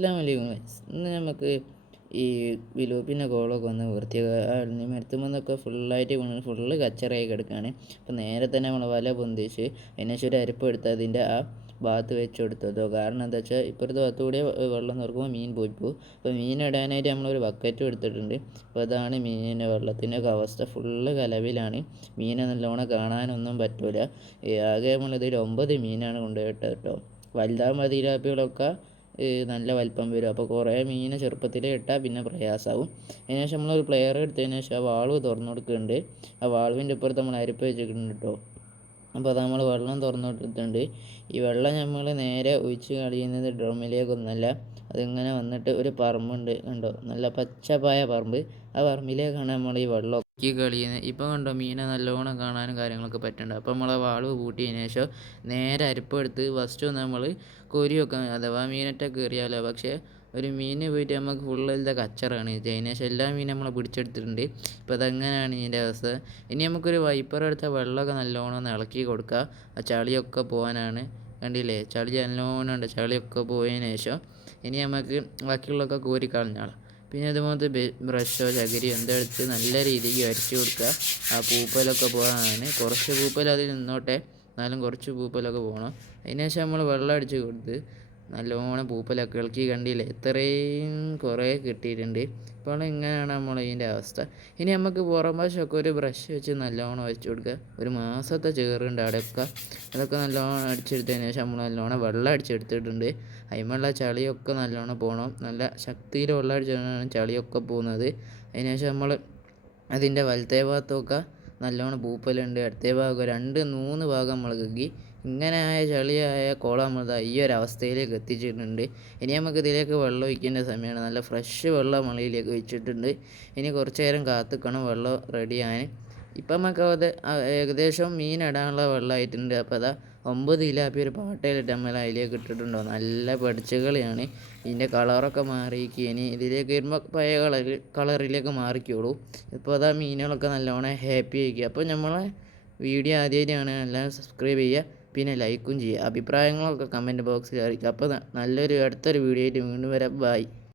അസ്സലാമലൈക്കും ഗൈസ്. ഇന്ന് നമുക്ക് ഈ വിലോപ്പിൻ്റെ കോളൊക്കെ ഒന്ന് വൃത്തിയാക്കുക. മരത്തുമെന്നൊക്കെ ഫുള്ളായിട്ട് വീണ് ഫുള്ള് കച്ചറയായി കിടക്കുകയാണ്. അപ്പോൾ നേരെ തന്നെ നമ്മൾ വല പൊന്തിച്ച് അതിനുശേഷം ഒരു അരിപ്പ് എടുത്ത് അതിൻ്റെ ആ ഭാഗത്ത് വെച്ച് കൊടുത്തതോ. കാരണം എന്താ വെച്ചാൽ ഇപ്പുറത്തെ ഭാഗത്തു കൂടി വെള്ളം നിറക്കുമ്പോൾ മീൻ പോയി പോകും. അപ്പോൾ മീൻ ഇടാനായിട്ട് നമ്മളൊരു ബക്കറ്റും എടുത്തിട്ടുണ്ട്. അപ്പോൾ അതാണ് മീനിൻ്റെ വെള്ളത്തിൻ്റെ ഒക്കെ അവസ്ഥ. ഫുള്ള് കലവിലാണ്. മീനെ നല്ലോണം കാണാനൊന്നും പറ്റില്ല. ആകെ നമ്മളിതിൽ 9 മീനാണ് കൊണ്ടുപോയിട്ടത് കേട്ടോ. വലുതാകുമ്പോൾ തിലാപ്പികളൊക്കെ നല്ല വലിപ്പം വരും. അപ്പോൾ കുറേ മീനെ ചെറുപ്പത്തിലേ ഇട്ടാൽ പിന്നെ പ്രയാസമാവും. അതിന് ശേഷം നമ്മളൊരു പ്ലെയർ എടുത്തതിന് ശേഷം ആ വാൾവ് തുറന്നു കൊടുക്കുന്നുണ്ട്. ആ വാൾവിൻ്റെ ഇപ്പുറത്ത് നമ്മൾ അരിപ്പ് വെച്ചിട്ടുണ്ട് കേട്ടോ. അപ്പോൾ അത് നമ്മൾ വെള്ളം തുറന്നു കൊടുത്തിട്ടുണ്ട്. ഈ വെള്ളം നമ്മൾ നേരെ ഒഴിച്ച് കളയുന്നത് ഡ്രമ്മിലേക്കൊന്നല്ല, അതിങ്ങനെ വന്നിട്ട് ഒരു പറമ്പുണ്ട് കണ്ടോ, നല്ല പച്ചപ്പായ പറമ്പ്. ആ പറമ്പിലേക്കാണ് നമ്മൾ ഈ വെള്ളം കളിയുന്നത്. ഇപ്പോൾ കണ്ടോ മീനെ നല്ലോണം കാണാനും കാര്യങ്ങളൊക്കെ പറ്റുന്നുണ്ട്. അപ്പോൾ നമ്മൾ ആ വാൾവ് പൂട്ടിയതിന് ശേഷം നേരെ അരിപ്പെടുത്ത് ഫസ്റ്റ് നമ്മൾ കോരി വെക്കാൻ, അഥവാ മീനൊക്കെ കയറിയാലോ. പക്ഷേ ഒരു മീൻ പോയിട്ട് നമുക്ക് ഫുള്ളത്തെ കച്ചറാണ്. അതിന് ശേഷം എല്ലാ മീനും നമ്മളെ പിടിച്ചെടുത്തിട്ടുണ്ട്. ഇപ്പോൾ അതങ്ങനെയാണ് ഇതിൻ്റെ അവസ്ഥ. ഇനി നമുക്കൊരു വൈപ്പർ എടുത്താൽ വെള്ളമൊക്കെ നല്ലോണം ഒന്ന് ഇളക്കി കൊടുക്കുക. ആ ചളിയൊക്കെ പോകാനാണ്. കണ്ടില്ലേ, ചളി നല്ലോണം ഉണ്ട്. ചളിയൊക്കെ പോയതിന് ശേഷം ഇനി നമുക്ക് ബാക്കിയുള്ളതൊക്കെ കോരി കളഞ്ഞാളാം. പിന്നെ അതുപോലത്തെ ബ്രഷോ ചകിരിയോ എന്തെടുത്ത് നല്ല രീതിക്ക് അരിച്ചു കൊടുക്കുക. ആ പൂപ്പലൊക്കെ പോകാനാണ്. കുറച്ച് പൂപ്പൽ അതിൽ നിന്നോട്ടെ, എന്നാലും കുറച്ച് പൂപ്പലൊക്കെ പോകണം. അതിന് ശേഷം നമ്മൾ വെള്ളം അടിച്ച് കൊടുത്ത് നല്ലോണം പൂപ്പലൊക്കെ ഇളക്കി. കണ്ടില്ലേ, ഇത്രയും കുറേ കിട്ടിയിട്ടുണ്ട്. ഇപ്പോൾ ഇങ്ങനെയാണ് ഇതിൻ്റെ അവസ്ഥ. ഇനി നമുക്ക് പുറം വശമൊക്കെ ഒരു ബ്രഷ് വെച്ച് നല്ലോണം അടിച്ചു കൊടുക്കുക. ഒരു മാസത്തെ ചേറുണ്ട് അവിടെയൊക്കെ. അതൊക്കെ നല്ലോണം അടിച്ചെടുത്തതിന് ശേഷം നമ്മൾ നല്ലോണം വെള്ളം അടിച്ചെടുത്തിട്ടുണ്ട്. അതിന്മേലുള്ള ചളിയൊക്കെ നല്ലോണം പോകണം. നല്ല ശക്തിയിൽ വെള്ളം അടിച്ചാണ് ചളിയൊക്കെ പോകുന്നത്. അതിന് ശേഷം നമ്മൾ അതിൻ്റെ വലത്തേ ഭാഗത്തൊക്കെ നല്ലോണം പൂപ്പലുണ്ട്. ഇടത്തേ ഭാഗം 2-3 ഭാഗം നമ്മൾ കഴുകി. ഇങ്ങനെ ആയ ചളിയായ കോളം നമ്മൾ ഈ ഒരു അവസ്ഥയിലേക്ക് എത്തിച്ചിട്ടുണ്ട്. ഇനി നമുക്ക് ഇതിലേക്ക് വെള്ളം ഒഴിക്കേണ്ട സമയമാണ്. നല്ല ഫ്രഷ് വെള്ളം നമ്മൾ ഇതിലേക്ക് ഒഴിച്ചിട്ടുണ്ട്. ഇനി കുറച്ച് നേരം കാത്തിക്കണം വെള്ളം റെഡിയാൻ. ഇപ്പം നമുക്ക് അത് ഏകദേശം മീൻ ഇടാനുള്ള വെള്ളമായിട്ടുണ്ട്. അപ്പോൾ അതാ 9 തിലാപ്പി ഒരു പാട്ടയിലിട്ട് നമ്മൾ അതിലേക്ക് ഇട്ടിട്ടുണ്ടോ. നല്ല പഠിച്ചുകളിയാണ്. ഇതിൻ്റെ കളറൊക്കെ മാറിയിരിക്കുക. ഇനി ഇതിലേക്ക് വരുമ്പോൾ പഴയ കളറിലേക്ക് മാറിക്കോളൂ. ഇപ്പോൾ അതാ മീനുകളൊക്കെ നല്ലോണം ഹാപ്പി ആയിരിക്കുക. അപ്പോൾ നമ്മളെ വീഡിയോ ആദ്യമായിട്ടാണ്, എല്ലാവരും സബ്സ്ക്രൈബ് ചെയ്യുക, പിന്നെ ലൈക്കും ചെയ്യുക. അഭിപ്രായങ്ങളൊക്കെ കമൻറ്റ് ബോക്സിൽ അറിയിക്കുക. അപ്പോൾ നല്ലൊരു അടുത്തൊരു വീഡിയോ ആയിട്ട് വീണ്ടും വരാം. ബൈ.